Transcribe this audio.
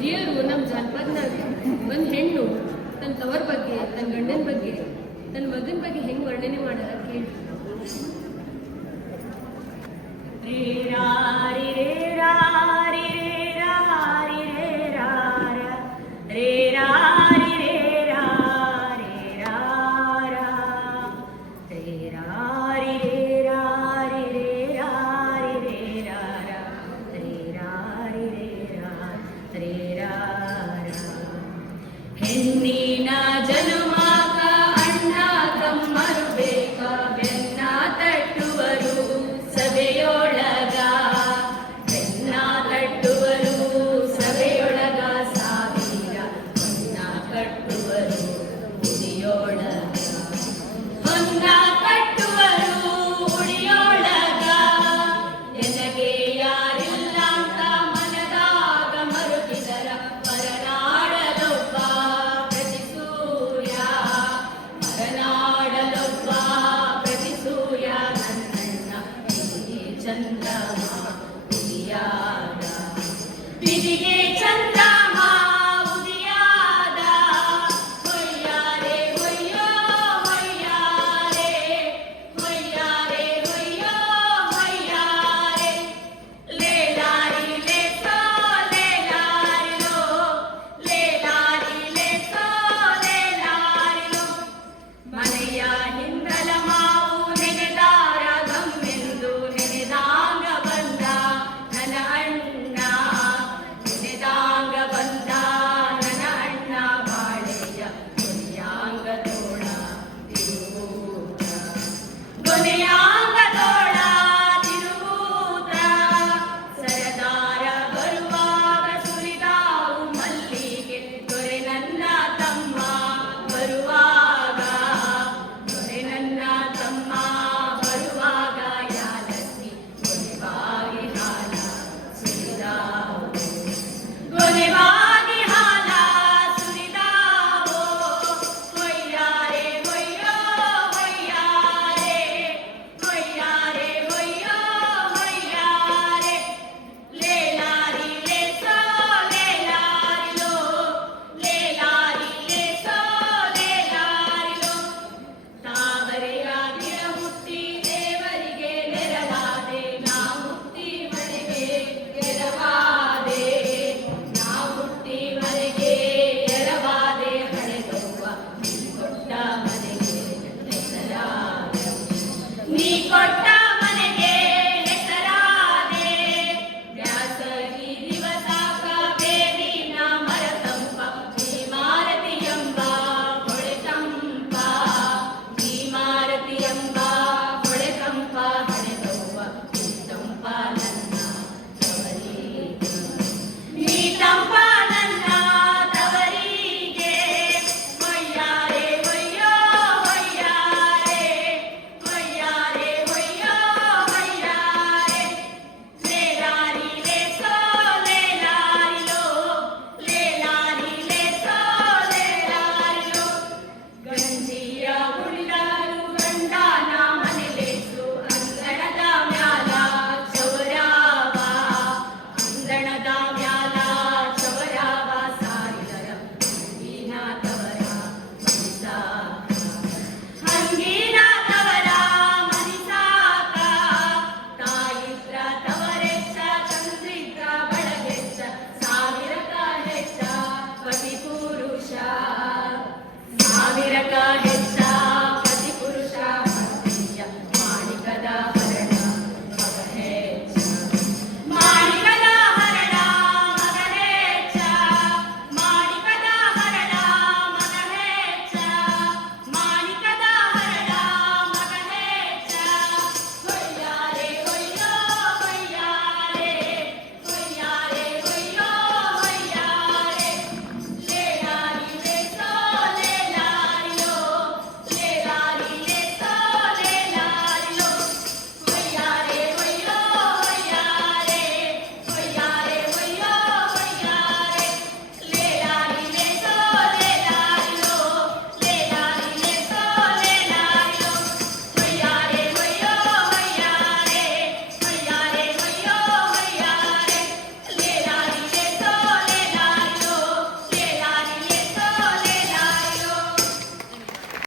ಹಿರಿಯರು ನಮ್ಮ ಜಾನಪದನಾಗ ಒಂದು ಹೆಣ್ಣು ತನ್ನ ತವರ ಬಗ್ಗೆ, ತನ್ನ ಗಂಡನ ಬಗ್ಗೆ, ತನ್ನ ಮಗನ ಬಗ್ಗೆ ಹೆಂಗೆ ವರ್ಣನೆ ಮಾಡಾರ ಕೇಳಿ. ಹೆಣ್ಣಿನ ಜನುಮಾಕ ಅಣ್ಣ ತಮ್ಮರು ಬೇಕ, ಬೆನ್ನ ತಟ್ಟುವರು ಸಭೆಯೊಳಗ, ಬೆನ್ನ ತಟ್ಟುವರು ಸಭೆಯೊಳಗ, ಸಾವಿರ ಹೊನ್ನ ಕಟ್ಟುವರು ಉಡಿಯೊಳಗ, ಹೊನ್ನ ಕಟ್ಟುವರು ಉಡಿಯೊಳಗ. ಎನಗೆ ಯಾರಿಲ್ಲ ಅಂತ ಮನದಾಗ ಮರುಗಿದರ ಮರನಾಡಲೊಬ್ಬ ಪ್ರತಿ ಸೂರ್ಯ, ಮರನಾಡಲೊಬ್ಬ ಪ್ರತಿ ಸೂರ್ಯ. ನನ್ನಣ್ಣ ಬಿದಿಗೆ ಚಂದ್ರಮ ಬಿದಿಯಾಗ, ಬಿದಿಗೆ